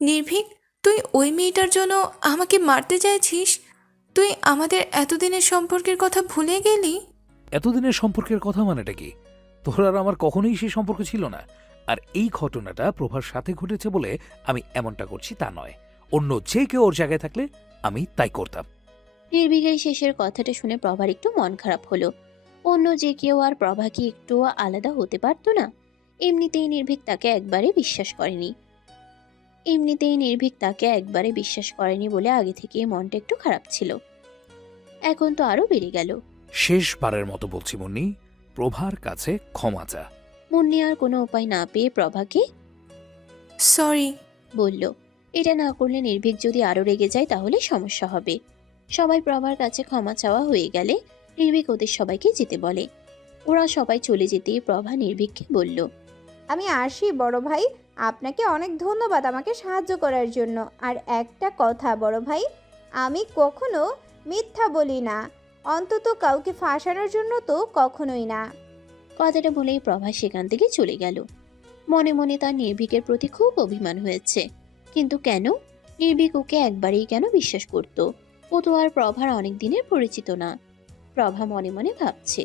নির্ভীক, তুই ওই মেয়েটার জন্য আমাকে মারতে চাইছিস? তুই আমাদের এতদিনের সম্পর্কের কথা ভুলে গেলি? এতদিনের সম্পর্কের কথা মানেটা কি? তোর আর আমার কখনোই সেই সম্পর্ক ছিল না। আর এই ঘটনাটা প্রভার সাথে ঘটেছে বলে আমি এমনটা করছি তা নয়। অন্য যে কেউ ওর জায়গায় থাকলে আমি তাই করতাম। নির্ভীকের শেষের কথাটা শুনে প্রভার একটু মন খারাপ হলো। অন্য যে কেউ আর প্রভা কি একটুও আলাদা হতে পারতো না? এমনিতেই নির্ভীক তাকে একবারে বিশ্বাস করেনি। বলে আগে থেকেই মনটা একটু খারাপ ছিল। এখন তো আরো বেড়ে গেল। শেষবারের মতো বলছি মুন্নি, প্রভার কাছে ক্ষমা চা। মুন্নি আর কোনো উপায় না পেয়ে প্রভাকে সরি। বলল। এটা না করলে নির্ভীক যদি আরো রেগে যায় তাহলে সমস্যা হবে। সবাই প্রভার কাছে ক্ষমা চাওয়া হয়ে গেলে নির্ভীক ওদের সবাইকে যেতে বলে। ওরা সবাই চলে যেতেই প্রভা নির্ভীককে বলল, আমি আসি বড় ভাই। আপনাকে অনেক ধন্যবাদ আমাকে সাহায্য করার জন্য। আর একটা কথা বড় ভাই, আমি কখনো মিথ্যা বলি না, অন্তত কাউকে ফাঁসানোর জন্য তো কখনোই না। কথাটা বলেই প্রভা সেখান থেকে চলে গেল। মনে মনে তার নির্ভীকের প্রতি খুব অভিমান হয়েছে। কিন্তু কেন? নির্ভীক ওকে একবারেই কেন বিশ্বাস করত? ও তো আর প্রভার অনেক দিনের পরিচিত না। প্রভা মনে মনে ভাবছে,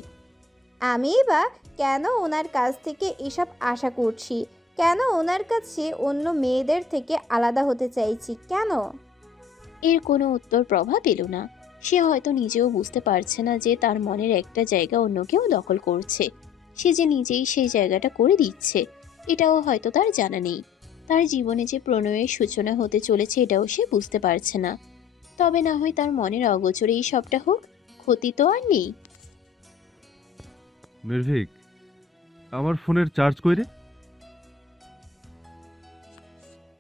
আমি বা কেন ওনার কাছ থেকে এসব আশা করছি? কেন ওনার কাছে অন্য মেয়েদের থেকে আলাদা হতে চাইছি কেন? এর কোনো উত্তর প্রভা পেল না। সে হয়তো নিজেও বুঝতে পারছে না যে তার মনের একটা জায়গা অন্য কেউ দখল করছে। সে যে নিজেই সেই জায়গাটা করে দিচ্ছে, এটাও হয়তো তার জানা নেই। তার জীবনে যে প্রণয়ের সূচনা হতে চলেছে এটাও সে বুঝতে পারছে না। তবে না হয় তার মনের অগোচরে এই সবটা হোক, ক্ষতি তো আর নেই। নির্ভীক, আমার ফোনের চার্জ কই রে?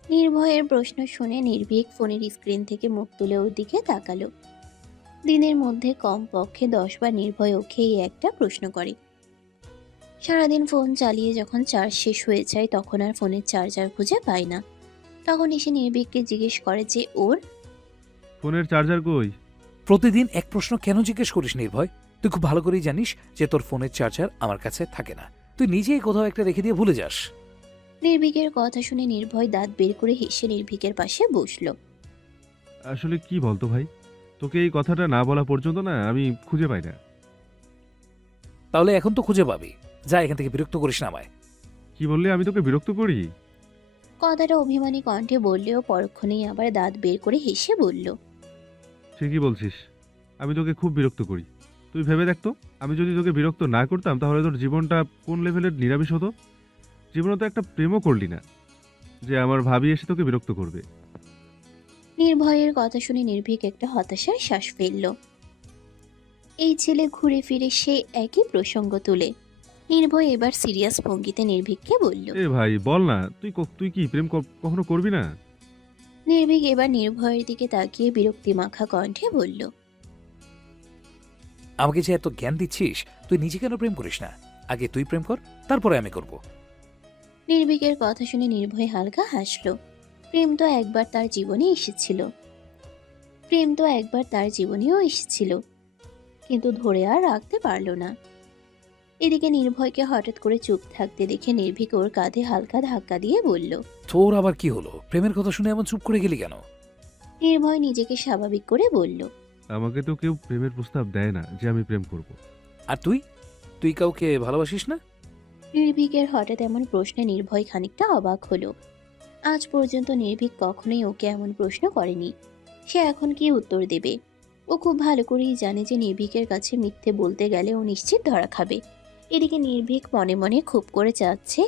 নির্ভয়ের প্রশ্ন শুনে নির্ভীক ফোনের স্ক্রিন থেকে মুখ তুলে ওর দিকে তাকালো। দিনের মধ্যে কমপক্ষে 10 বার নির্ভয় ওকে এই একটা প্রশ্ন করে। সারাদিন ফোন চালিয়ে যখন চার্জ শেষ হয়ে যায় তখন আর ফোনের চার্জার খুঁজে পায় না। তখন এসে নির্ভীককে জিজ্ঞেস করে যে ওর ফোনের চার্জার কই? প্রতিদিন এক প্রশ্ন কেন জিজ্ঞেস করিস নির্ভয়? তুই খুব ভালো করেই জানিস যে তোর ফোনের চার্জার আমার কাছে থাকে না। তুই নিজেই কোথাও একটা রেখে দিয়ে ভুলে যাস। নির্ভীকের কথা শুনে নির্ভয় দাঁত বের করে হেসে নির্ভীকের পাশে বসলো। আসলে কি বলতো ভাই, তোকে এই কথাটা না বলা পর্যন্ত না আমি খুঁজে পাই না। তাহলে এখন তো খুঁজে পাবি। যা, এখান থেকে বিরক্ত করিস না আমায়। কি বললে আমি তোকে বিরক্ত করি? কথাটা অভিমানী কণ্ঠে বললেও পরক্ষণেই আবার দাঁত বের করে হেসে বলল, ঠিকই বলছিস, আমি তোকে খুব বিরক্ত করি। তুই ভেবে দেখতো, আমি যদি তোকে বিরক্ত না করতাম তাহলে তোর জীবনটা কোন লেভেলের নিরামিষ হতো। জীবনে তো একটা প্রেমও করলি না যে আমার ভাবি এসে তোকে বিরক্ত করবে। নির্ভয়ের কথা শুনে নির্ভীক একটা হতাশার শ্বাস ফেলল। এই ছেলে ঘুরে ফিরে সে একই প্রসঙ্গ তুলে। নির্ভয় এবার সিরিয়াস ভঙ্গিতে নির্ভীককে বলল। এ ভাই বল না, তুই কি প্রেম কখনো করবি না? নির্ভীক এবার নির্ভয়ের দিকে তাকিয়ে বিরক্তি মাখা কণ্ঠে বলল, আমাকে যে এত জ্ঞান দিচ্ছিস, তুই নিজে কেন প্রেম করিস না? আগে তুই প্রেম কর, তারপরে আমি করব। নির্ভীকের কথা শুনে নির্ভয় হালকা হাসলো। প্রেম তো একবার তার জীবনে এসেছিল, প্রেম তো একবার তার জীবনেও এসেছিল, কিন্তু ধরে আর রাখতে পারলো না। এদিকে নির্ভয়কে হঠাৎ করে চুপ থাকতে দেখে নির্ভীক ওর কাঁধে হালকা ধাক্কা দিয়ে বলল। তোর আবার কি হলো? প্রেমের কথা শুনে এমন চুপ করে গেলি কেন? নির্ভয় নিজেকে স্বাভাবিক করে বলল, আমাকে তো কেউ প্রেমের প্রস্তাব দেয় না যে আমি প্রেম করব। আর তুই তুই কাউকে ভালোবাসিস না? নির্ভীকের হঠাৎ এমন প্রশ্নে নির্ভয় খানিকটা অবাক হলো। আজ পর্যন্ত নির্ভীক কখনোই ওকে এমন প্রশ্ন করেনি। সে এখন কি উত্তর দেবে? ও খুব ভালো করেই জানে যে নির্ভীকের কাছে মিথ্যে বলতে গেলে ও নিশ্চিত ধরা খাবে। এদিকে নির্ভীক মনে মনে খুব করে চাচ্ছে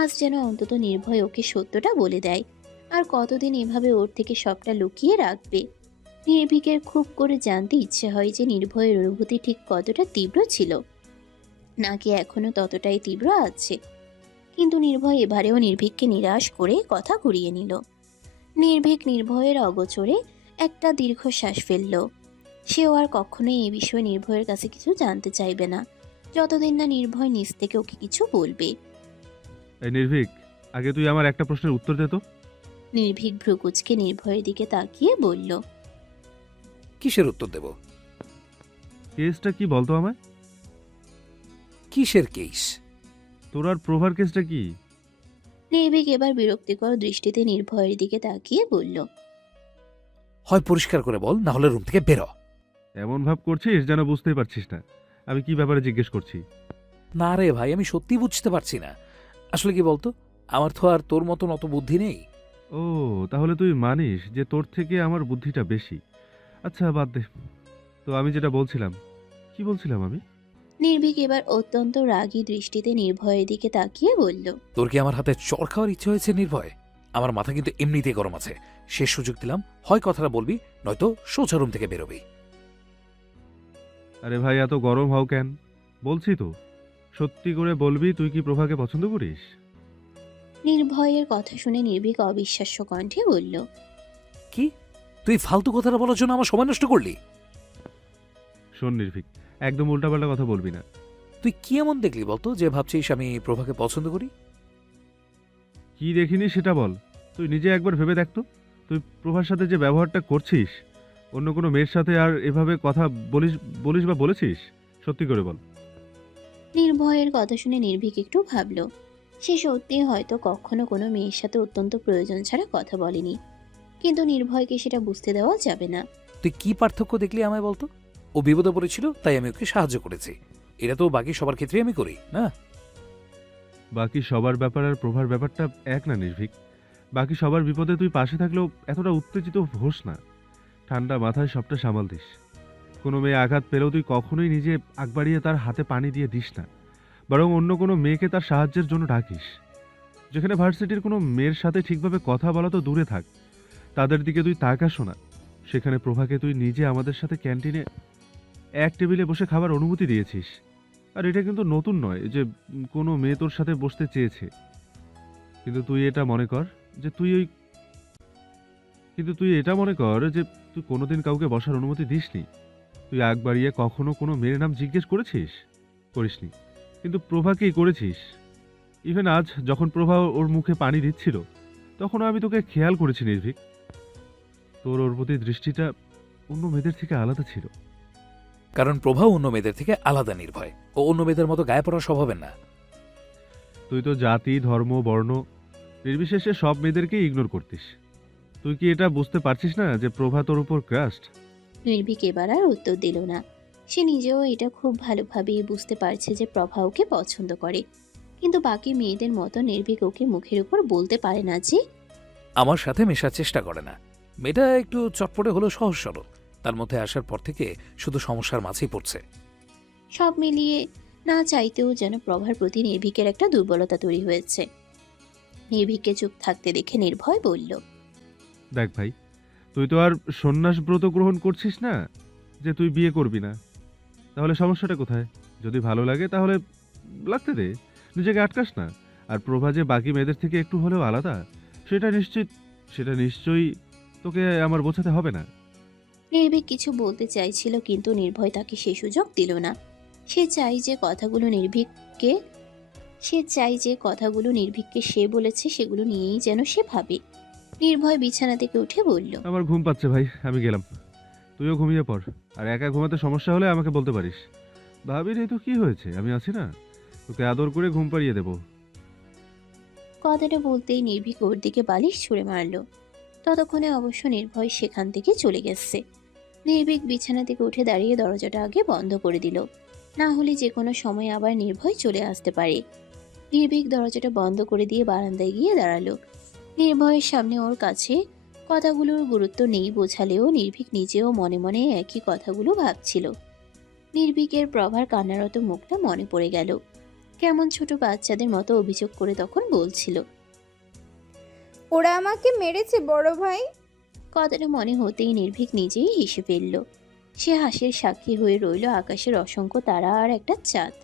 আজ যেন অন্তত নির্ভয় ওকে সত্যটা বলে দেয়। আর কতদিন এভাবে ওর থেকে সবটা লুকিয়ে রাখবে? নির্ভীকের খুব করে জানতে ইচ্ছে হয় যে নির্ভয়ের অনুভূতি ঠিক কতটা তীব্র ছিল, নাকি এখনো ততটাই তীব্র আছে। কিন্তু নির্ভয় এবারেও নির্ভীককে নিরাশ করে কথা ঘুরিয়ে নিল। নির্ভীক নির্ভয়ের অগোচরে একটা দীর্ঘশ্বাস ফেলল। সেও আর কখনোই এই বিষয়ে নির্ভয়ের কাছে কিছু জানতে চাইবে না, যতদিন না নির্ভয় নিজ থেকে ওকে কিছু বলবে। এই নির্ভীক, আগে তুই আমার একটা প্রশ্নের উত্তর দে তো। নির্ভীক ভ্রুকুচকে নির্ভয়ের দিকে তাকিয়ে বলল, কিসের উত্তর দেব? কেসটা কি বলতো আমায়? কিসের কেস? তোর আর প্রভার কেসটা কি? নির্ভীক এবার বিরক্তিকর দৃষ্টিতে নির্ভয়ের দিকে তাকিয়ে বলল, হয় পরিষ্কার করে বল, না হলে রুম থেকে বেরো। এমন ভাব করছিস যেন বুঝতেই পারছিস না আমি কি ব্যাপারে জিজ্ঞেস করছি। না রে ভাই, আমি সত্যি বুঝতে পারছি না। আসলে কি বলতো, আমার তো আর তোর মতন অত বুদ্ধি নেই। ও, তাহলে তুই মানিস যে তোর থেকে আমার বুদ্ধিটা বেশি। আচ্ছা বাদ দে। তো আমি যেটা বলছিলাম, কি বলছিলাম আমি? নির্ভীক এবার অত্যন্ত রাগী দৃষ্টিতে নির্ভয়ের দিকে তাকিয়ে বলল, তোর কি আমার হাতে চড় খাওয়ার ইচ্ছে হয়েছে নির্ভয়? আমার মাথা কিন্তু এমনিতেই গরম আছে। শেষ সুযোগ দিলাম, হয় কথাটা বলবি, নয়তো সোজা রুম থেকে বেরোবি। আরে ভাই, এত গরম হও কেন? বলছি তো, সত্যি করে বলবি তুই কি প্রভাকে পছন্দ করিস? নির্ভয়ের কথা শুনে নির্ভীক অবিশ্বাস্য কণ্ঠে বলল, কি? তুই ফালতু কথাটা বলার জন্য আমার সময় নষ্ট করলি? শোন নির্ভীক, একদম উল্টাপাল্টা কথা বলবি না। তুই কি এমন দেখলি বলতো যে ভাবছিস আমি প্রভাকে পছন্দ করি? কি দেখিনি সেটা বল। তুই নিজে একবার ভেবে দেখ তো, তুই প্রভার সাথে যে ব্যবহারটা করছিস, অন্য কোনো মেয়ের সাথে আর এভাবে কথা বলিস বলিস বা বলেছিস? সত্যি করে বল। নির্ভয়ের কথা শুনে নির্ভীক একটু ভাবল। সে সত্যি হয়তো কখনো কোনো মেয়ের সাথে অত্যন্ত প্রয়োজন ছাড়া কথা বলেনি, কিন্তু নির্ভয়কে সেটা বুঝতে দেওয়া যাবে না। তুই কি পার্থক্য দেখলি আমায় বলতো? ও বিপদে পড়েছিল তাই আমি ওকে সাহায্য করেছি। এটা তো বাকি সবার ক্ষেত্রেই আমি করি না? বাকি সবার ব্যাপার আর প্রভার ব্যাপারটা এক না নির্ভীক। বাকি সবার বিপদে তুই পাশে থাকলেও এতটা উত্তেজিত হোস না। ঠান্ডা মাথায় সবটা সামাল দিস। কোনো মেয়ে আঘাত পেলেও তুই কখনোই নিজে আগ বাড়িয়ে তার হাতে পানি দিয়ে দিস না, বরং অন্য কোনো মেয়েকে তার সাহায্যের জন্য ডাকিস। যেখানে ভার্সিটির কোনো মেয়ের সাথে ঠিকভাবে কথা বলা তো দূরে থাক, তাদের দিকে তুই তাকাসও না, সেখানে প্রভাকে তুই নিজে আমাদের সাথে ক্যান্টিনে এক টেবিলে বসে খাবার অনুমতি দিয়েছিস। আর এটা কিন্তু নতুন নয় যে কোনো মেয়ে তোর সাথে বসতে চেয়েছে। কিন্তু তুই এটা মনে কর যে তুই ওই কিন্তু তুই এটা মনে কর যে তুই কোনোদিন কাউকে বসার অনুমতি দিসনি। তুই আগ বাড়িয়ে কখনো কোনো মেয়ের নাম জিজ্ঞেস করেছিস? করিসনি। কিন্তু প্রভাকেই করেছিস। ইভেন আজ যখন প্রভা ওর মুখে পানি দিচ্ছিল, তখনও আমি তোকে খেয়াল করেছি নির্ভীক। তোর ওর প্রতি দৃষ্টিটা অন্য মেয়েদের থেকে আলাদা ছিল। কারণ প্রভা অন্য মেয়েদের থেকে আলাদা নির্ভয়। ও অন্য মেয়েদের মতো গায়ে পড়া স্বভাবের না। তুই তো জাতি, ধর্ম, বর্ণ নির্বিশেষে সব মেয়েদেরকেই ইগনোর করতিস। তুই কি এটা বুঝতে পারছিস না যে প্রভা তোর উপর ক্রাস্ট? নির্ভীক এবার আর উত্তর দিল না। সে নিজেও এটা খুব ভালোভাবেই বুঝতে পারছে যে প্রভা ওকে পছন্দ করে, কিন্তু বাকি মেয়েদের মতো নির্ভীক ওকে মুখের উপর বলতে পারে না যে আমার সাথে মেশার চেষ্টা করে না। মেয়েটা একটু চটপটে হলো, সহজ সরল। তার মধ্যে আসার পর থেকে শুধু সমস্যার মাঝেই পড়ছে। সব মিলিয়ে না চাইতেও যেন প্রভার প্রতি নির্ভীকের একটা দুর্বলতা তৈরি হয়েছে। নির্ভীককে চুপ থাকতে দেখে নির্ভয় বলল, দেখ ভাই, তুই তো আর সন্ন্যাস ব্রত গ্রহণ করছিস না যে তুই বিয়ে করবি না। তাহলে সমস্যাটা কোথায়? যদি ভালো লাগে তাহলে লাগতে দে, নিজেকে আটকাস না। আর প্রভা যে বাকি মেয়েদের থেকে একটু হলেও আলাদা, সেটা নিশ্চয়ই তোকে আমার বোঝাতে হবে না। নির্ভীক কিছু বলতে চাইছিল, কিন্তু নির্ভয় তাকে সে সুযোগ দিল না। সে চাই যে কথাগুলো নির্ভীককে সে বলেছে সেগুলো নিয়েই যেন সে ভাবে। নির্ভয় বিছানা থেকে উঠে বলল, আমার ঘুম পাচ্ছে ভাই, আমি গেলাম। তুইও ঘুমিয়ে পড়। আর একা ঘুমাতে সমস্যা হলে আমাকে বলতে পারিস। ভাবিনি তো কি হয়েছে, আমি আছি না, তোকে আদর করে ঘুম পাড়িয়ে দেবো। কথাটা বলতেই নির্ভীক ওর দিকে বালিশ ছুঁড়ে মারল। ততক্ষণে অবশ্য নির্ভয় সেখান থেকে চলে গেছে। নির্ভীক বিছানা থেকে উঠে দাঁড়িয়ে দরজাটা আগে বন্ধ করে দিল, না হলে যে কোনো সময় আবার নির্ভয় চলে আসতে পারে। নির্ভীক দরজাটা বন্ধ করে দিয়ে বারান্দায় গিয়ে দাঁড়ালো। নির্ভয়ের সামনে ওর কাছে কথাগুলোর গুরুত্ব নেই বোঝালেও নির্ভীক নিজেও মনে মনে একই কথাগুলো ভাবছিল। নির্ভীকের প্রভার কান্নারত মুখটা মনে পড়ে গেল। কেমন ছোট বাচ্চাদের মতো অভিযোগ করে তখন বলছিল, ওরা আমাকে মেরেছে বড় ভাই। কথাটা মনে হতেই নির্ভীক নিজেই হেসে ফেলল। সে হাসির সাক্ষী হয়ে রইল আকাশের অসংখ্য তারা আর একটা চাঁদ।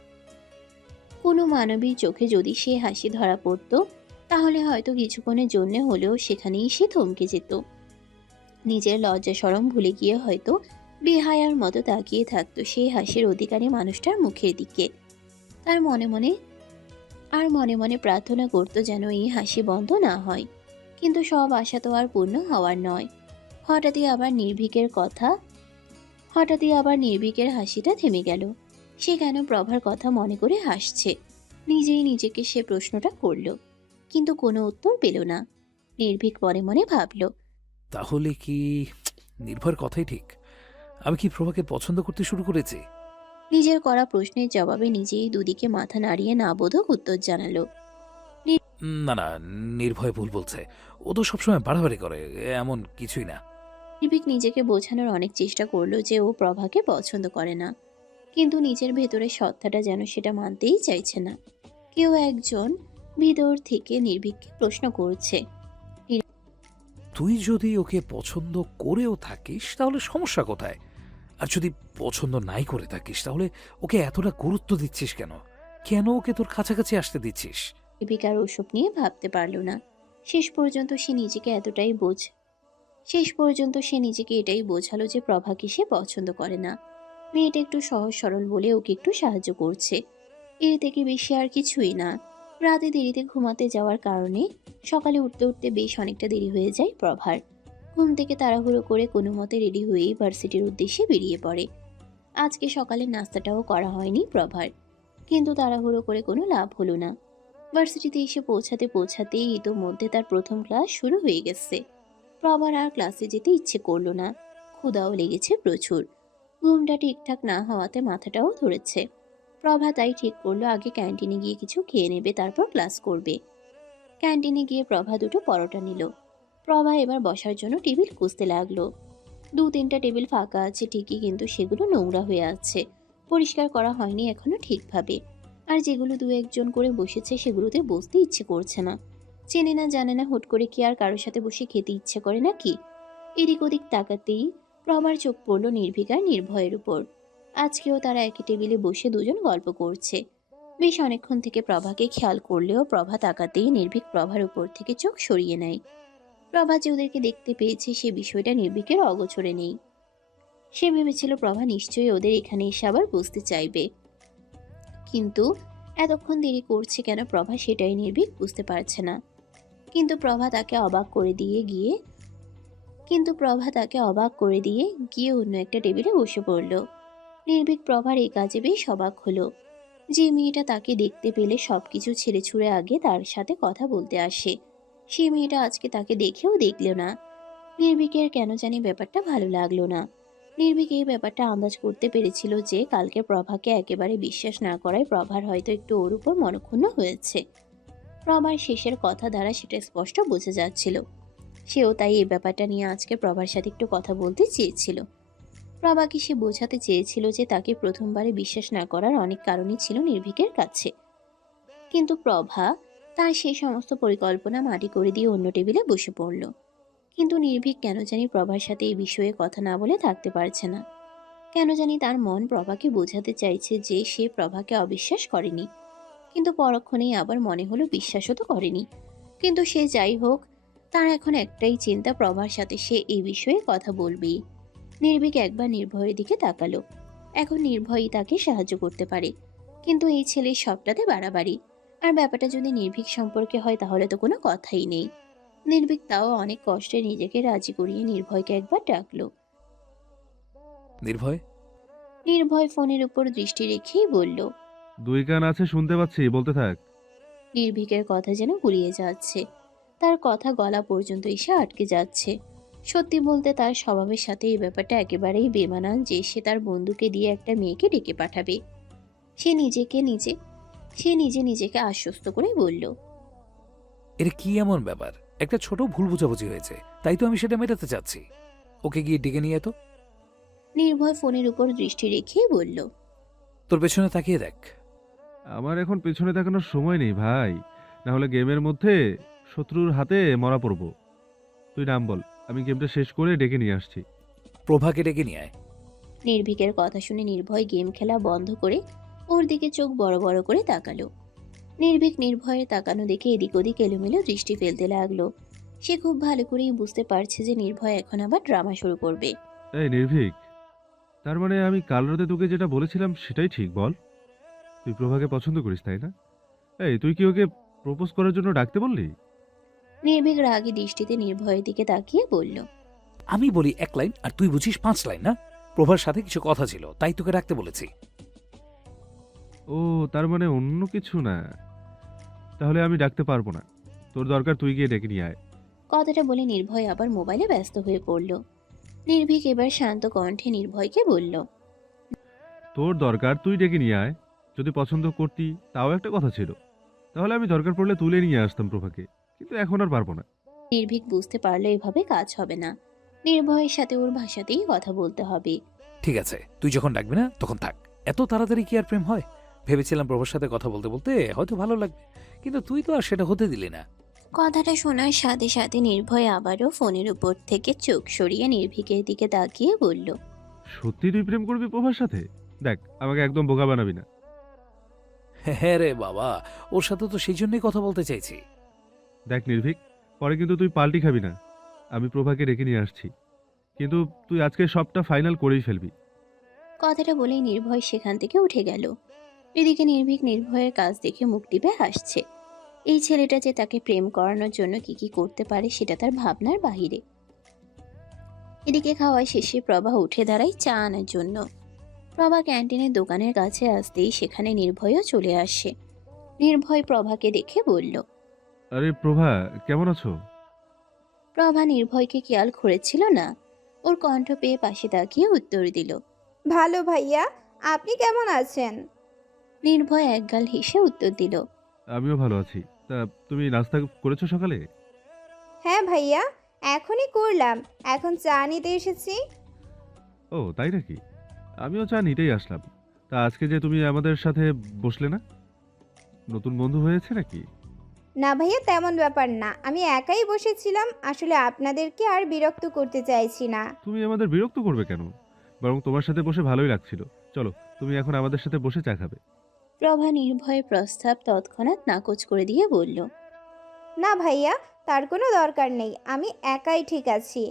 কোনো মানবীর চোখে যদি সে হাসি ধরা পড়ত, তাহলে হয়তো কিছুক্ষণের জন্য হলেও সেখানেই সে থমকে যেত। নিজের লজ্জা শরম ভুলে গিয়ে হয়তো বেহায়ার মতো তাকিয়ে থাকতো সেই হাসির অধিকারী মানুষটার মুখের দিকে। মনে মনে প্রার্থনা করতো যেন এই হাসি বন্ধ না হয়। কিন্তু সব আশা তো আর পূর্ণ হওয়ার নয়। হঠাৎই আবার নির্ভীকের হাসিটা থেমে গেল। সে কেন প্রভার কথা মনে করে হাসছে? নিজেই নিজেকে সে প্রশ্নটা করল। কিন্তু কোনো উত্তর পেল না। নির্ভীক মনে মনে ভাবল, তাহলে কি নির্ভয়ের কথাই ঠিক? আমি কি প্রভাকে পছন্দ করতে শুরু করেছি? নিজের করা প্রশ্নের জবাবে নিজেই দুদিকে মাথা নাড়িয়ে না বোধক উত্তর জানালো। না না, নির্ভয় ভুল বলছে। ও তো সবসময় বাড়াবাড়ি করে, এমন কিছুই না। নির্ভীক নিজেকে বোঝানোর অনেক চেষ্টা করলো যে ও প্রভাকে পছন্দ করে না, কিন্তু নিজের ভেতরের সত্তাটা যেন সেটা মানতেই চাইছে না। কেউ একজন ভিতর থেকে নির্ভীককে প্রশ্ন করছে। তুই যদি ওকে পছন্দ করেও থাকিস তাহলে সমস্যা কোথায়? আর যদি পছন্দ নাই করে থাকিস তাহলে ওকে এতটা গুরুত্ব দিচ্ছিস কেন? কেন ওকে তোর কাছাকাছি আসতে দিচ্ছিস? নির্ভীক আর ওসব নিয়ে ভাবতে পারল না। শেষ পর্যন্ত সে নিজেকে এটাই বোঝালো যে প্রভাকে সে পছন্দ করে না। মেয়েটা একটু সহজ সরল বলে ওকে একটু সাহায্য করছে, এর থেকে বেশি আর কিছুই না। রাতে দেরিতে ঘুমাতে যাওয়ার কারণে সকালে উঠতে উঠতে বেশ অনেকটা দেরি হয়ে যায় প্রভার। ঘুম থেকে তাড়াহুড়ো করে কোনো মতে রেডি হয়েই ভার্সিটির উদ্দেশ্যে বেরিয়ে পড়ে। আজকে সকালের নাস্তাটাও করা হয়নি প্রভার, কিন্তু তাড়াহুড়ো করে কোনো লাভ হলো না। ভার্সিটিতে এসে পৌঁছাতেই ইতোমধ্যে তার প্রথম ক্লাস শুরু হয়ে গেছে। প্রভার আর ক্লাসে যেতে ইচ্ছে করলো না। ক্ষুধাও লেগেছে প্রচুর। ঘুমটা ঠিকঠাক না হওয়াতে মাথাটাও ধরেছে। প্রভা তাই ঠিক করলো আগে ক্যান্টিনে গিয়ে কিছু খেয়ে নেবে, তারপর ক্লাস করবে। ক্যান্টিনে গিয়ে প্রভা দুটো পরোটা নিল। প্রভা এবার বসার জন্য টেবিল খুঁজতে লাগলো। 2-3টা টেবিল ফাঁকা আছে ঠিকই, কিন্তু সেগুলো নোংরা হয়ে আছে, পরিষ্কার করা হয়নি এখনো ঠিকভাবে। আর যেগুলো 2-1 জন করে বসেছে সেগুলোতে বসতে ইচ্ছে করছে না। চেনে না জানে না হুট করে কি আর কারোর সাথে বসে খেতে ইচ্ছে করে নাকি? এদিক ওদিক তাকাতেই প্রভার চোখ পড়ল নির্ভীক আর নির্ভয়ের উপর। আজকেও তারা একই টেবিলে বসে দুজন গল্প করছে। বেশ অনেকক্ষণ থেকে প্রভাকে খেয়াল করলেও প্রভা তাকাতেই নির্ভীক প্রভার উপর থেকে চোখ সরিয়ে নেয়। প্রভা যে ওদেরকে দেখতে পেয়েছে সে বিষয়টা নির্ভীকের অগোচরে নেই। সে ভেবেছিল প্রভা নিশ্চয়ই ওদের এখানে এসে আবার বসতে চাইবে, কিন্তু এতক্ষণ দেরি করছে কেন প্রভা সেটাই নির্ভীক বুঝতে পারছে না। কিন্তু প্রভা তাকে অবাক করে দিয়ে গিয়ে অন্য একটা টেবিলে বসে পড়ল। নির্ভীক প্রভার এই কাজে বেশ অবাক হলো। যে মেয়েটা তাকে দেখতে পেলে সবকিছু ছেড়ে ছুড়ে আগে তার সাথে কথা বলতে আসে, সেই মেয়েটা আজকে তাকে দেখেও দেখল না। নির্ভীকের কেন জানি ব্যাপারটা ভালো লাগলো না। নির্ভীক এই ব্যাপারটা আন্দাজ করতে পেরেছিল যে কালকে প্রভাকে একেবারে বিশ্বাস না করায় প্রভার হয়তো একটু ওর উপর মনক্ষুণ্ণ হয়েছে। প্রভার শেষের কথা দ্বারা সেটা স্পষ্ট বোঝা যাচ্ছিল। সেও তাই এই ব্যাপারটা নিয়ে আজকে প্রভার সাথে একটু কথা বলতে চেয়েছিল। প্রভাকে সে বোঝাতে চেয়েছিল যে তাকে প্রথমবারে বিশ্বাস না করার অনেক কারণই ছিল নির্ভীকের কাছে। কিন্তু প্রভা তার সেই সমস্ত পরিকল্পনা মাটি করে দিয়ে অন্য টেবিলে বসে পড়ল। কিন্তু নির্ভীক কেন জানি প্রভার সাথে এই বিষয়ে কথা না বলে থাকতে পারছে না। কেন জানি তার মন প্রভাকে বোঝাতে চাইছে যে সে প্রভাকে অবিশ্বাস করেনি, কিন্তু পরক্ষণেই আবার মনে হলো বিশ্বাসও তো করেনি। কিন্তু সে যাই হোক, তার এখন একটাই চিন্তা, প্রভার সাথে সে এই বিষয়ে কথা বলবেই। নির্ভীক একবার নির্ভয়ের দিকে তাকালো। এখন নির্ভয়ই তাকে সাহায্য করতে পারে, কিন্তু এই ছেলের সবটাতে বাড়াবাড়ি। আর ব্যাপারটা যদি নির্ভীক সম্পর্কে হয় তাহলে তো কোনো কথাই নেই। নির্ভীক তাও অনেক কষ্টে নিজেকে রাজি করিয়ে নির্ভয়কে একবার ডাকলো। নির্ভয়, নির্ভয় ফোনের উপর দৃষ্টি রেখেই বলল। 2 কান আছে, শুনতে পাচ্ছি, বলতে থাক। নির্ভীকের কথা যেন গুলিয়ে যাচ্ছে, তার কথা গলা পর্যন্ত এসে আটকে যাচ্ছে। সত্যি বলতে তার স্বভাবের সাথে এই ব্যাপারটা একেবারেই বেমানান যে সে তার বন্ধুকে দিয়ে একটা মেয়েকে ডেকে পাঠাবে। সে নিজে নিজেকে আশ্বস্ত করে বলল, এটা কি এমন ব্যাপার? একটা ছোট ভুল বোঝাবুঝি হয়েছে, তাই তো আমি সেটা মেটাতে চাচ্ছি। ওকে গিয়ে ডেকে নিয়ে তো। নির্ভয় ফোনের উপর দৃষ্টি রেখেই বলল, তোর পেছনে তাকিয়ে দেখ। আমার এখন পেছনে তাকানোর সময় নেই ভাই, না হলে গেমের মধ্যে শত্রুর হাতে মরা পড়ব। তুই নাম বল, আমি গেমটা শেষ করে ডেকে নিয়ে আসছি। প্রভাকে ডেকে নিয়ে আয়। নির্ভীকের কথা শুনে নির্ভয় গেম খেলা বন্ধ করে ওর দিকে চোখ বড় বড় করে তাকালো। নির্ভীক নির্ভয়ের তাকানো দেখে এদিক ওদিক এলোমেলো দৃষ্টি ফেলতে লাগলো। সে খুব ভালো করেই বুঝতে পারছে যে নির্ভয় এখন আবার ড্রামা শুরু করবে। এই নির্ভীক, তার মানে আমি কাল রাতে তোকে যেটা বলেছিলাম সেটাই ঠিক, বল? তুই প্রভাকে পছন্দ করিস, তাই না? এই, তুই কি ওকে প্রপোজ করার জন্য ডাকতে বললি? নির্ভীক রাগী দৃষ্টিতে নির্ভয়ের দিকে তাকিয়ে বলল, আমি বলি 1 লাইন আর তুই বুঝিস 5 লাইন, না? প্রভার সাথে কিছু কথা ছিল তাই তোকে রাখতে বলেছি। ও, তার মানে অন্য কিছু না। তাহলে আমি ডাকতে পারবো না। তোর দরকার তুই গিয়ে ডেকে নিয়ে আয়। কথাটা বলে নির্ভয় আবার মোবাইলে ব্যস্ত হয়ে পড়ল। নির্ভীক এবার শান্ত কণ্ঠে নির্ভয়কে বলল, তোর দরকার তুই ডেকে নিয়ে আয়। যদি পছন্দ করতি তাও একটা কথা ছিল, তাহলে আমি দরকার পড়লে তুলে নিয়ে আসতাম প্রভাকে, কিন্তু এখন আর পারবো না। নির্ভীক বুঝতে পারলো এভাবে কাজ হবে না। নির্ভয়ের সাথে ওর ভাষাতেই কথা বলতে হবে। ঠিক আছে, তুই যখন ডাকবি না তখন থাক। এত তাড়াতাড়ি কি আর প্রেম হয়? ভেবেছিলাম প্রভার সাথে কথা বলতে বলতে হয়তো ভালো লাগবে, কিন্তু তুই তো আর সেটা হতে দিলি না। কথাটা শোনার সাথে সাথে নির্ভয় আবারও ফোনের উপর থেকে চোখ সরিয়ে নির্ভীকের দিকে তাকিয়ে বলল, সত্যি তুই প্রেম করবি প্রভার সাথে? দেখ, আমাকে একদম বোকা বানাবি না। হ্যাঁ রে বাবা, ওর সাথে তো সেই জন্যই কথা বলতে চাইছি। দেখ নির্ভীক, পরে কিন্তু তুই পাল্টি খাবি না। আমি প্রভাকে ডেকে নিয়ে আসছি, কিন্তু তুই আজকে সবটা ফাইনাল করেই ফেলবি। কথাটা বলেই নির্ভয় সেখান থেকে উঠে গেল। এদিকে নির্ভীক নির্ভয়ের কাজ দেখে মুখ টিপে হাসছে। এই ছেলেটা যে তাকে প্রেম করানোর জন্য কি কি করতে পারে সেটা তার ভাবনার বাহিরে। এদিকে খাওয়া শেষে প্রভা উঠে দাঁড়ায় চা আনার জন্য। প্রভা ক্যান্টিনের দোকানের কাছে আসতেই সেখানে নির্ভয়ও চলে আসে। নির্ভয় প্রভাকে দেখে বলল, আরে প্রভা, কেমন আছো? প্রভা নির্ভয়কে খেয়াল করেছিল না। ওর কণ্ঠ পেয়ে পাশে তাকিয়ে উত্তর দিল। ভালো ভাইয়া, আপনি কেমন আছেন? নির্ভয় একগাল হেসে উত্তর দিল, আমিও ভালো আছি। তা তুমি নাস্তা করেছো সকালে? হ্যাঁ ভাইয়া, এখনই করলাম, এখন চা নিতে এসেছি। ও তাই নাকি? আমিও চা নিতেই আসলাম। তা আজকে যে তুমি আমাদের সাথে বসলে না, নতুন বন্ধু হয়েছে নাকি? না ভাইয়া, তেমন ব্যাপার না, আমি একাই বসেছিলাম, আসলে আপনাদেরকে আর বিরক্ত করতে চাইছি না। তুমি আমাদের বিরক্ত করবে কেন? বরং তোমার সাথে বসে ভালোই লাগছিল। চলো, তুমি এখন আমাদের সাথে বসে চা খাবে। প্রভা নির্ভয়ের প্রস্তাব তৎক্ষণাৎ নাকচ করে দিয়ে বলল, না ভাইয়া, তার কোনো দরকার নেই, আমি একাই ঠিক আছি।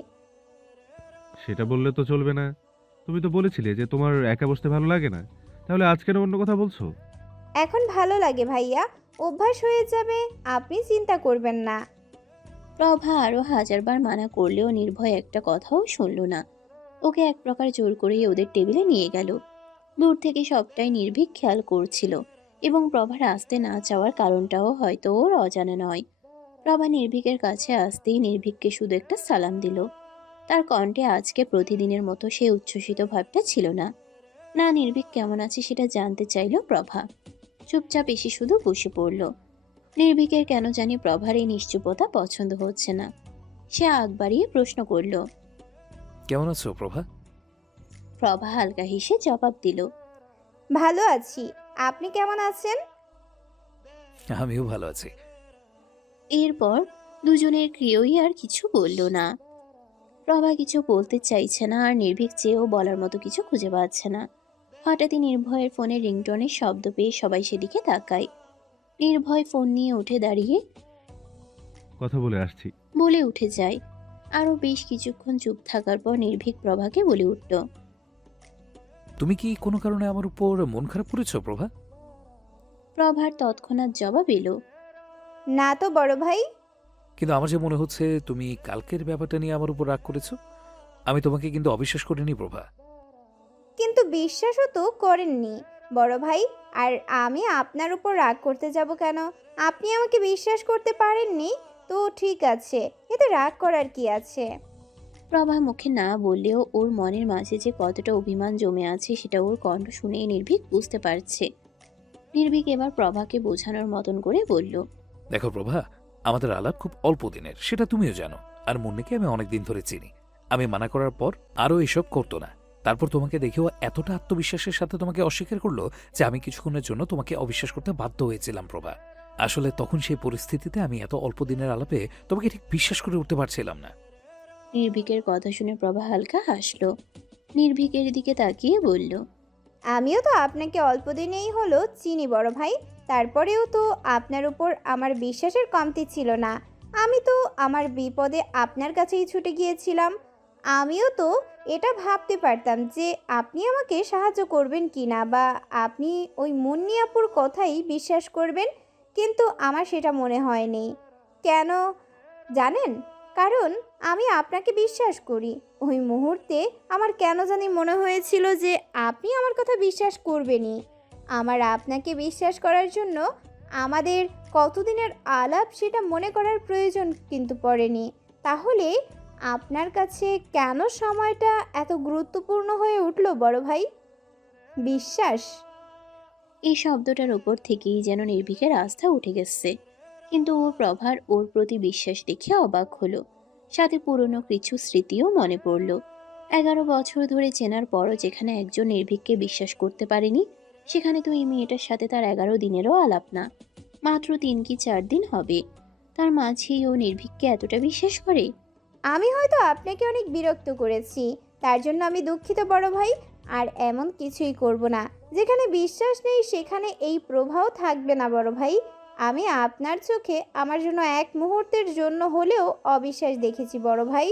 সেটা বললে তো চলবে না। তুমি তো বলেছিলে যে তোমার একা বসতে ভালো লাগে না, তাহলে আজ কেন অন্য কথা বলছো? এখন ভালো লাগে ভাইয়া, অভ্যাস হয়ে যাবে, আপনি চিন্তা করবেন না। প্রভা আরো হাজারবার মানা করলেও নির্ভয় একটা কথাও শুনল না। ওকে এক প্রকার জোর করেই ওদের টেবিলে নিয়ে গেল। দূর থেকে সবটাই নির্ভীক খেয়াল করছিল, এবং প্রভার আসতে না চাওয়ার কারণটাও হয়তো ওর অজানা নয়। প্রভা নির্ভীকের কাছে আসতেই নির্ভীককে শুধু একটা সালাম দিল। তার কণ্ঠে আজকে প্রতিদিনের মতো সে উচ্ছ্বসিত ভাবটা ছিল না। না, নির্ভীক কেমন আছে সেটা জানতে চাইল প্রভা। চুপচাপ এসে শুধু বসে পড়ল। নির্ভীকের কেন জানি প্রভার এই নিশ্চুপতা পছন্দ হচ্ছে না। সে আগ বাড়িয়ে প্রশ্ন করল। কেমন আছো প্রভা? প্রভা হালকা হেসে জবাব দিল, ভালো আছি, আপনি কেমন আছেন? আমিও ভালো আছি। এরপর দুজনের কেউই আর কিছু বলল না। প্রভা কিছু বলতে চাইছে না, আর নির্ভীক চেয়েও বলার মতো কিছু খুঁজে পাচ্ছে না। হঠাৎই নির্ভয়ের ফোনে রিংটনের শব্দ পেয়ে সবাই সেদিকে তাকায়। নির্ভয় ফোন নিয়ে উঠে দাঁড়িয়ে কথা বলে আসছি। বলে উঠে যায়। আরো বেশ কিছুক্ষণ চুপ থাকার পর নির্ভীক প্রভাকে বলে উঠল, তুমি কি কোনো কারণে আমার উপর মন খারাপ করেছো প্রভা? প্রভার তৎক্ষণাৎ জবাব এলো, না তো বড় ভাই। কিন্তু আমার যে মনে হচ্ছে তুমি কালকের ব্যাপারটা নিয়ে আমার উপর রাগ করেছো। আমি তোমাকে কিন্তু অবিশ্বাস করিনি প্রভা। কিন্তু বিশ্বাসও তো করেননি বড় ভাই, আর আমি আপনার উপর রাগ করতে যাব কেন? আপনি আমাকে বিশ্বাস করতে পারেননি তো ঠিক আছে, এতে রাগ করার কি আছে? প্রভা মুখে না বললেও ওর মনের মাঝে যে কতটা অভিমান জমে আছে সেটা ওর কণ্ঠ শুনেই নির্ভীক বুঝতে পারছে। নির্ভীক এবার প্রভাকে বোঝানোর মতন করে বলল, দেখো প্রভা, আমাদের আলাপ খুব অল্প দিনের, সেটা তুমিও জানো। আর মুন্নিকে আমি অনেকদিন ধরে চিনি। আমি মানা করার পর আরও এসব করতো না। তারপর তোমাকে দেখেও এতটা আত্মবিশ্বাসের সাথে তোমাকে অস্বীকার করলো যে আমি কিছুক্ষণের জন্য তোমাকে অবিশ্বাস করতে বাধ্য হয়েছিলাম প্রভা। আসলে তখন সেই পরিস্থিতিতে আমি এত অল্প দিনের আলাপে তোমাকে ঠিক বিশ্বাস করে উঠতে পারছিলাম না। নির্ভীকের কথা শুনে প্রভা হালকা হাসলো। নির্ভীকের দিকে তাকিয়ে বলল, আমিও তো আপনাকে অল্প দিনেই হলো চিনি বড় ভাই, তারপরেও তো আপনার উপর আমার বিশ্বাসের কমতি ছিল না। আমি তো আমার বিপদে আপনার কাছেই ছুটে গিয়েছিলাম। আমিও তো এটা ভাবতে পারতাম যে আপনি আমাকে সাহায্য করবেন কি না, বা আপনি ওই মুন্নি আপুর কথাই বিশ্বাস করবেন, কিন্তু আমার সেটা মনে হয়নি। কেন জানেন? কারণ আমি আপনাকে বিশ্বাস করি। ওই মুহূর্তে আমার কেন জানি মনে হয়েছিল যে আপনি আমার কথা বিশ্বাস করবেনই। আমার আপনাকে বিশ্বাস করার জন্য আমাদের কতদিনের আলাপ সেটা মনে করার প্রয়োজন কিন্তু পড়েনি। তাহলে আপনার কাছে কেন সময়টা এত গুরুত্বপূর্ণ হয়ে উঠল বড় ভাই? বিশ্বাস? এই শব্দটার ওপর থেকেই যেন নির্ভীকের আস্থা উঠে গেছে। কিন্তু ও প্রভার ওর প্রতি বিশ্বাস দেখে অবাক হলো, সাথে পুরনো কিছু স্মৃতিও মনে পড়ল। 11 বছর ধরে চেনার পরও যেখানে একজন নির্ভীককে বিশ্বাস করতে পারেনি, সেখানে তো এই মেয়েটার সাথে তার 11 দিনেরও আলাপ না, মাত্র 3 কি 4 দিন হবে। তার মাঝেই ও নির্ভীককে এতটা বিশ্বাস করে। আমি হয়তো আপনাকে অনেক বিরক্ত করেছি, তার জন্য আমি দুঃখিত বড় ভাই। আর এমন কিছুই করব না। যেখানে বিশ্বাস নেই সেখানে এই প্রভাব থাকবে না বড় ভাই। আমি আপনার চোখে আমার জন্য এক মুহূর্তের জন্য হলেও অবিশ্বাস দেখেছি বড় ভাই,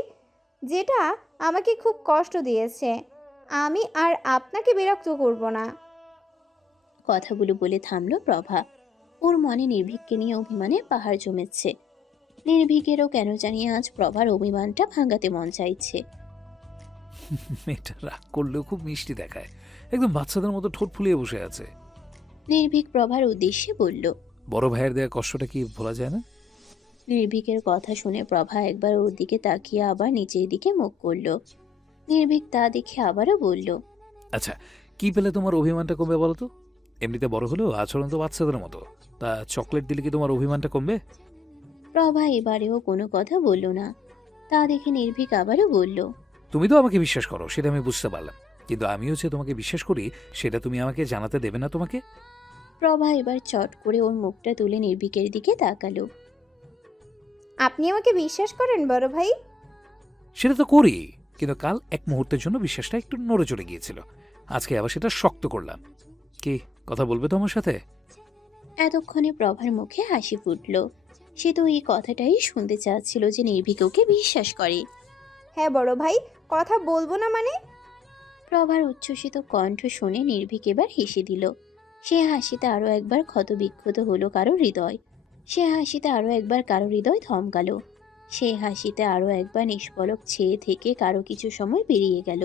যেটা আমাকে খুব কষ্ট দিয়েছে। আমি আর আপনাকে বিরক্ত করব না। কথাগুলো বলে থামলো প্রভা। ওর মনে নির্ভীককে নিয়ে অভিমানের পাহাড় জমেছে। নির্ভীকেরও কেন জানি আজ প্রভার অভিমানটা ভাঙাতে মন চাইছে। মেয়েটা রাগ করলেও খুব মিষ্টি দেখায়, একদম বাচ্চাদের মতো ঠোঁট ফুলিয়ে বসে আছে। নির্ভীক প্রভার উদ্দেশ্যে বলল। বড় ভাইয়ের দেওয়া কষ্টটা কি ভোলা যায় না? নির্ভীকের কথা শুনে প্রভা একবার ওর দিকে তাকিয়ে আবার নিচের দিকে মুখ করল। নির্ভীক তা দেখে আবারও বলল। আচ্ছা, কি পেলে তোমার অভিমানটা কমবে বলো তো? এমনিতে বড় হলেও আচরণ তো বাচ্চাদের মতো, তা চকলেট দিলে কি তোমার অভিমানটা কমবে? প্রভা এবারেও কোনো কথা বলল না। তা দেখে নির্ভীক আবারও বলল। তুমি তো আমাকে বিশ্বাস করো, সেটা আমি বুঝতে পারলাম, কিন্তু আমিও যে তোমাকে বিশ্বাস করি সেটা তুমি আমাকে জানাতে দেবে না তোমাকে? প্রভা এবার চট করে ওর মুখটা তুলে নির্ভীকের দিকে তাকালো। আপনি আমাকে বিশ্বাস করেন বড় ভাই? সেটা তো করি, কিন্তু কাল এক মুহূর্তের জন্য বিশ্বাসটা একটু নড়ে চড়ে গিয়েছিল, আজকে আবার সেটা শক্ত করলাম। কি কথা বলবে তো আমার সাথে? এতক্ষণে প্রভার মুখে হাসি ফুটল। সে তো এই কথাটাই শুনতে চাচ্ছিল যে নির্ভীক ওকে বিশ্বাস করে। হ্যাঁ বড় ভাই, কথা বলবো না মানে? প্রভার উচ্ছ্বসিত কণ্ঠ শুনে নির্ভীক এবার হেসে দিল। সে হাসিতে আরো একবার ক্ষতবিক্ষত হলো কারো হৃদয়। সে হাসিতে আরো একবার কারো হৃদয় থমকালো। সে হাসিতে আরো একবার নিষ্পলক ছেয়ে থেকে কারো কিছু সময় পেরিয়ে গেল।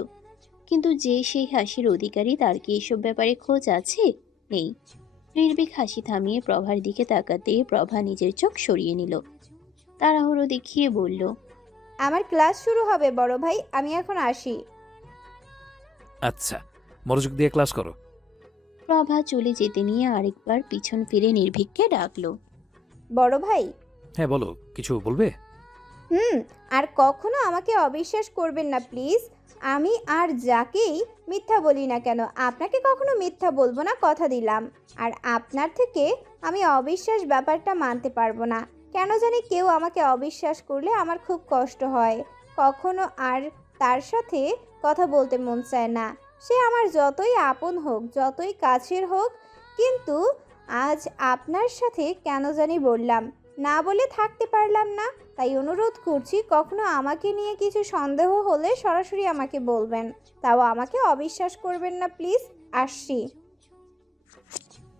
কিন্তু যে সেই হাসির অধিকারী, তার কি এসব ব্যাপারে খোঁজ আছে? নেই। নির্ভীক হাসি থামিয়ে প্রভার দিকে তাকাতে প্রভা নিজের চোখ সরিয়ে নিল। তাড়াহুড়ো দেখিয়ে বলল। আমার ক্লাস শুরু হবে বড় ভাই, আমি এখন আসি। আচ্ছা, মনোযোগ দিয়ে ক্লাস করো। প্রভা চলে যেতে নিয়ে আরেকবার পিছন ফিরে নির্ভীককে ডাকলো। বড় ভাই। হ্যাঁ বলো, কিছু বলবে? আর কখনো আমাকে অবিশ্বাস করবেন না প্লিজ। আমি আর যাকেই মিথ্যা বলি না কেন, আপনাকে কখনো মিথ্যা বলবো না, কথা দিলাম। আর আপনার থেকে আমি অবিশ্বাস ব্যাপারটা মানতে পারবো না। কেন জানি কেউ আমাকে অবিশ্বাস করলে আমার খুব কষ্ট হয়। কখনো আর তার সাথে কথা বলতে মন চায় না, সে আমার যতই আপন হোক, যতই কাছের হোক। কিন্তু আজ আপনার সাথে কেন জানি বললাম, না বলে থাকতে পারলাম না। তাই অনুরোধ করছি, কখনো আমাকে নিয়ে কিছু সন্দেহ হলে সরাসরি আমাকে বলবেন, তাও আমাকে অবিশ্বাস করবেন না প্লিজ। আসছি।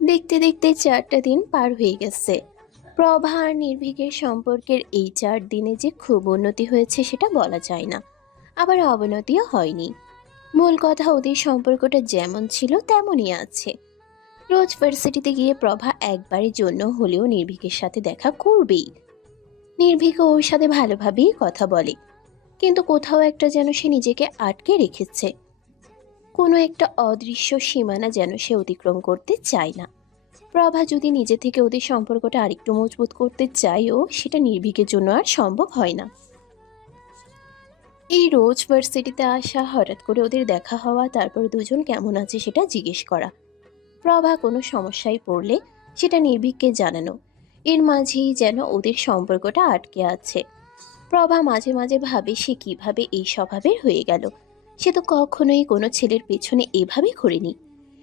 দেখতে দেখতে 4টা দিন পার হয়ে গেছে। প্রভা আর নির্ভীকের সম্পর্কের এই 4 দিনে যে খুব উন্নতি হয়েছে সেটা বলা যায় না, আবার অবনতিও হয়নি। মূল কথা, ওদের সম্পর্কটা যেমন ছিল তেমনই আছে। রোজ ভার্সিটিতে গিয়ে প্রভা একবারের জন্য হলেও নির্ভীকের সাথে দেখা করবেই। নির্ভীক ওর সাথে ভালোভাবেই কথা বলে, কিন্তু কোথাও একটা যেন সে নিজেকে আটকে রেখেছে। কোনো একটা অদৃশ্য সীমানা যেন সে অতিক্রম করতে চায় না। প্রভা যদি নিজে থেকে ওদের সম্পর্কটা আরেকটু মজবুত করতে চায়ও, সেটা নির্ভীকের জন্য আর সম্ভব হয় না। এই রোজ ভার্সিটিতে আসা, হঠাৎ করে ওদের দেখা হওয়া, তারপর দুজন কেমন আছে সেটা জিজ্ঞেস করা, প্রভা কোনো সমস্যায় পড়লে সেটা নির্ভীককে জানানো, এর মাঝেই যেন ওদের সম্পর্কটা আটকে আছে। প্রভা মাঝে মাঝে ভাবে সে কিভাবে এই স্বভাবের হয়ে গেল। সে তো কখনোই কোনো ছেলের পেছনে এভাবে ঘোরেনি।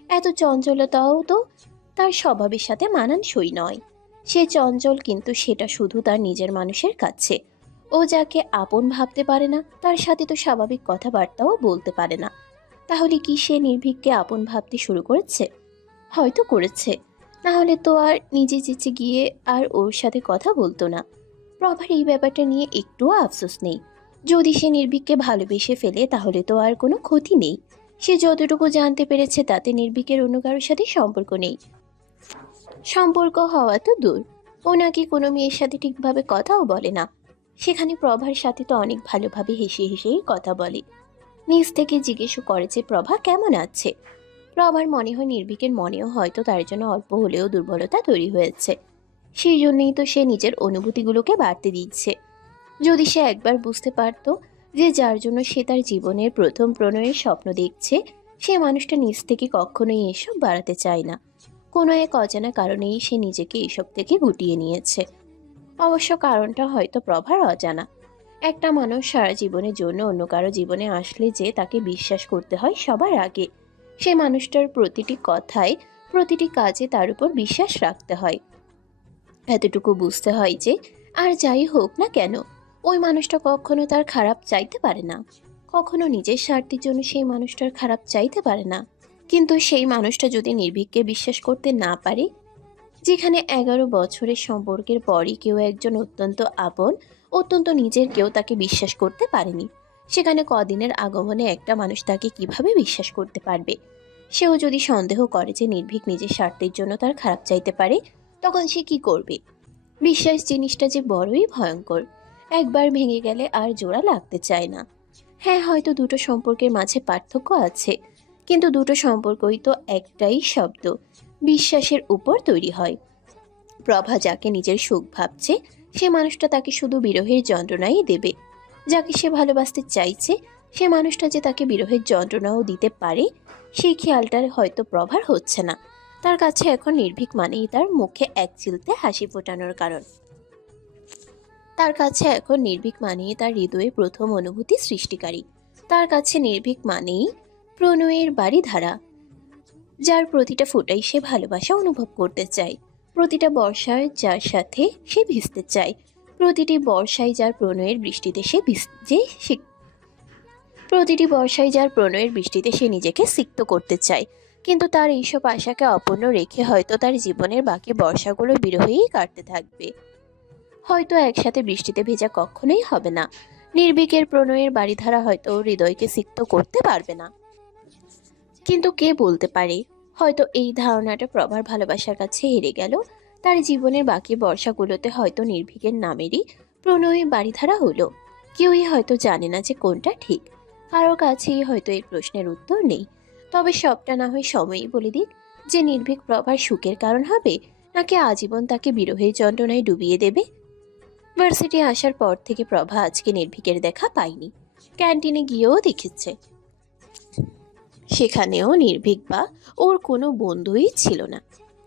এত চঞ্চলতাও তো তার স্বভাবের সাথে মানানসই নয়। সে চঞ্চল, কিন্তু সেটা শুধু তার নিজের মানুষের কাছে। ও যাকে আপন ভাবতে পারে না, তার সাথে তো স্বাভাবিক কথাবার্তাও বলতে পারে না। তাহলে কি সে নির্ভীককে আপন ভাবতে শুরু করেছে? হয়তো করেছে, না হলে তো আর নিজে চেঁচে গিয়ে আর ওর সাথে কথা বলতো না। প্রভার এই ব্যাপারটা নিয়ে একটুও আফসোস নেই। যদি সে নির্ভীককে ভালোবেসে ফেলে তাহলে তো আর কোনো ক্ষতি নেই। সে যতটুকু জানতে পেরেছে তাতে নির্ভীকের অন্য কারোর সাথে সম্পর্ক নেই। সম্পর্ক হওয়া তো দূর, ও নাকি কোনো মেয়ের সাথে ঠিকভাবে কথাও বলে না। সেখানে প্রভার সাথে তো অনেক ভালোভাবে হেসে হেসেই কথা বলে। নিজ থেকে জিজ্ঞেসও করে যে প্রভা কেমন আছে। প্রভার মনে হয় নির্ভীকের মনেও হয়তো তার জন্য অল্প হলেও দুর্বলতা তৈরি হয়েছে। সেই জন্যই তো সে নিজের অনুভূতিগুলোকে বাড়তে দিচ্ছে। যদি সে একবার বুঝতে পারতো যে যার জন্য সে তার জীবনের প্রথম প্রণয়ের স্বপ্ন দেখছে, সে মানুষটা নিজ থেকে কখনোই এসব বাড়াতে চায় না। কোনো এক অজানা কারণেই সে নিজেকে এসব থেকে গুটিয়ে নিয়েছে। অবশ্য কারণটা হয়তো প্রভার অজানা। একটা মানুষ সারা জীবনের জন্য অন্য কারো জীবনে আসলে যে তাকে বিশ্বাস করতে হয় সবার আগে, সে মানুষটার প্রতিটি কথায়, প্রতিটি কাজে তার উপর বিশ্বাস রাখতে হয়। এতটুকু বুঝতে হয় যে আর যাই হোক না কেন, ওই মানুষটা কখনো তার খারাপ চাইতে পারে না। কখনো নিজের স্বার্থের জন্য সেই মানুষটার খারাপ চাইতে পারে না। কিন্তু সেই মানুষটা যদি নির্ভীককে বিশ্বাস করতে না পারে, যেখানে 11 বছরের সম্পর্কের পরই কেউ একজন অত্যন্ত আপন, অত্যন্ত নিজের কেউ তাকে বিশ্বাস করতে পারেনি, সেখানে কদিনের আগমনে একটা মানুষ তাকে কিভাবে বিশ্বাস করতে পারবে? সেও যদি সন্দেহ করে যে নির্ভীক নিজের স্বার্থের জন্য তার খারাপ চাইতে পারে, তখন সে কি করবে? বিশ্বাস জিনিসটা যে বড়ই ভয়ঙ্কর। একবার ভেঙে গেলে আর জোড়া লাগতে চায় না। হ্যাঁ, হয়তো দুটো সম্পর্কের মাঝে পার্থক্য আছে, কিন্তু দুটো সম্পর্কই তো একটাই শব্দ, বিশ্বাসের উপর তৈরি হয়। প্রভা যাকে নিজের সুখ ভাবছে, সে মানুষটা তাকে শুধু বিরহের যন্ত্রণাই দেবে। যাকে সে ভালোবাসতে চাইছে, সে মানুষটা যে তাকে বিরহের যন্ত্রণাও দিতে পারে, সেই খেয়ালটা হয়তো প্রভার হচ্ছে না। তার কাছে এখন নির্ভীক মানেই তার মুখে এক চিলতে হাসি ফোটানোর কারণ। তার কাছে এখন নির্ভীক মানেই তার হৃদয়ে প্রথম অনুভূতি সৃষ্টিকারী। তার কাছে নির্ভীক মানেই প্রণয়ের বাড়িধারা, যার প্রতিটা ফোঁটাই সে ভালোবাসা অনুভব করতে চায়। প্রতিটা বর্ষায় যার সাথে সে ভিজতে চায়। প্রতিটি বর্ষায় যার প্রণয়ের বৃষ্টিতে সে ভিজে প্রতিটি বর্ষায় যার প্রণয়ের বৃষ্টিতে সে নিজেকে সিক্ত করতে চায়। কিন্তু তার এইসব আশাকে অপূর্ণ রেখে হয়তো তার জীবনের বাকি বর্ষাগুলো বিরহেই কাটতে থাকবে। হয়তো একসাথে বৃষ্টিতে ভেজা কখনোই হবে না। নির্ভীকের প্রণয়ের বাড়িধারা হয়তো হৃদয়কে সিক্ত করতে পারবে না। কিন্তু কে বলতে পারে, হয়তো এই ধারণাটা প্রভার ভালোবাসার কাছে হেরে গেল। তার জীবনের বাকি বর্ষাগুলোতে হয়তো নির্ভীকের নামেরই প্রণয় বাড়িধারা হলো। কেউই হয়তো জানে না যে কোনটা ঠিক। কারো কাছেই হয়তো এই প্রশ্নের উত্তর নেই। তবে সবটা না হয় সময়ই বলে দিক, যে নির্ভীক প্রভার সুখের কারণ হবে, নাকি আজীবন তাকে বিরহের যন্ত্রণায় ডুবিয়ে দেবে। ভার্সিটি আসার পর থেকে প্রভা আজকে নির্ভীকের দেখা পায়নি। ক্যান্টিনে গিয়েও দেখেছে, সেখানেও নির্ভীক বা ওর কোনো বন্ধুই ছিল না।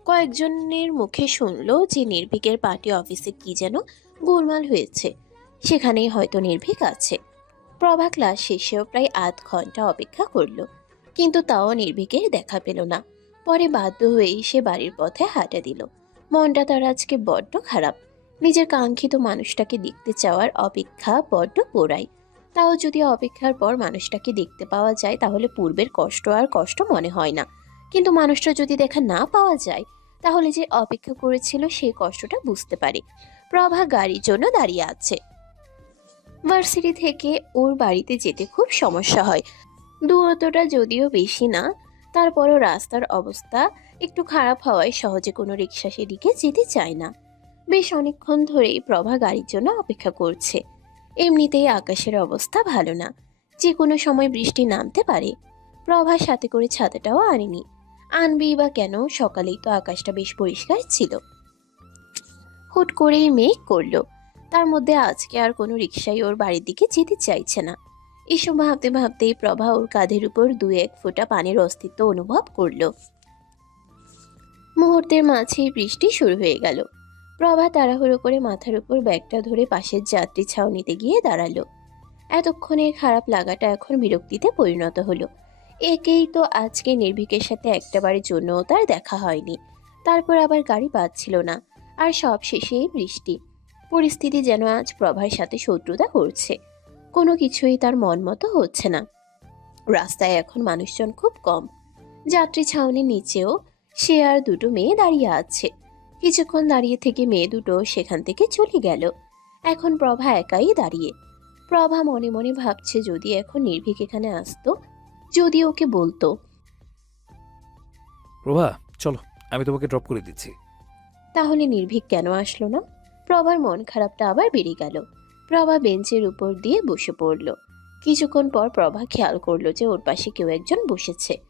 কয়েকজনের মুখে শুনলো যে নির্ভীকের পার্টি অফিসে কি যেন গোলমাল হয়েছে, সেখানেই হয়তো নির্ভীক আছে। প্রভা ক্লাস শেষেও প্রায় আধ ঘন্টা অপেক্ষা করলো, কিন্তু তাও নির্ভীকের দেখা পেল না। পরে বাধ্য হয়েই সে বাড়ির পথে হাঁটা দিল। মনটা তার আজকে বড্ড খারাপ। নিজের কাঙ্ক্ষিত মানুষটাকে দেখতে চাওয়ার অপেক্ষা বড্ড পোড়ায়। তাও যদি অপেক্ষার পর মানুষটাকে দেখতে পাওয়া যায়, তাহলে পূর্বের কষ্ট আর কষ্ট মনে হয় না। কিন্তু মানুষটা যদি দেখা না পাওয়া যায়, তাহলে যে অপেক্ষা করেছিল সেই কষ্টটা বুঝতে পারে। প্রভা গাড়ির জন্য দাঁড়িয়ে আছে। ভার্সিটি থেকে ওর বাড়িতে যেতে খুব সমস্যা হয়। দূরত্বটা যদিও বেশি না, তারপরও রাস্তার অবস্থা একটু খারাপ হওয়ায় সহজে কোনো রিক্সা সেদিকে যেতে চায় না। বেশ অনেকক্ষণ ধরেই প্রভা গাড়ির জন্য অপেক্ষা করছে। এমনিতেই আকাশের অবস্থা ভালো না, যে কোনো সময় বৃষ্টি নামতে পারে। প্রভার সাথে করে ছাতাটাও আনেনি। আনবেই বা কেন, সকালেই তো আকাশটা বেশ পরিষ্কার ছিল। হুট করেই মেঘ করলো। তার মধ্যে আজকে আর কোনো রিক্সাই ওর বাড়ির দিকে যেতে চাইছে না। এসব ভাবতে ভাবতেই প্রভা ওর কাঁধের উপর 2-1 ফোঁটা পানির অস্তিত্ব অনুভব করলো। মুহূর্তের মাঝেই বৃষ্টি শুরু হয়ে গেল। প্রভা তাড়াহুড়ো করে মাথার উপর ব্যাগটা ধরে পাশের যাত্রী ছাউনিতে গিয়ে দাঁড়ালো। এতক্ষণের খারাপ লাগাটা এখন বিরক্তিতে পরিণত হলো। একেই তো আজকে নির্ভীকের সাথে একটাবারের জন্যও তার দেখা হয়নি। তারপর আবার গাড়ি পাচ্ছিল না, আর সব শেষেই বৃষ্টি। পরিস্থিতি যেন আজ প্রভার সাথে শত্রুতা করছে। কোনো কিছুই তার মন মতো হচ্ছে না। রাস্তায় এখন মানুষজন খুব কম। যাত্রী ছাউনির নিচেও সে আর দুটো মেয়ে দাঁড়িয়ে আছে। কিছুক্ষণ দাঁড়িয়ে থেকে মেয়ে দুটো সেখান থেকে চলে গেল। এখন প্রভা একাই দাঁড়িয়ে। প্রভা মনে মনে ভাবছে, যদি এখন নির্ভীক এখানে আসতো, যদি ওকে বলতো। প্রভা, চলো আমি তোমাকে ড্রপ করে দিচ্ছি। তাহলে নির্ভীক কেন আসলো না? প্রভার মন খারাপটা আবার বেড়ে গেল। প্রভা বেঞ্চের উপর দিয়ে বসে পড়ল। কিছুক্ষণ পর প্রভা খেয়াল করলো যে ওর পাশে কেউ একজন বসেছে।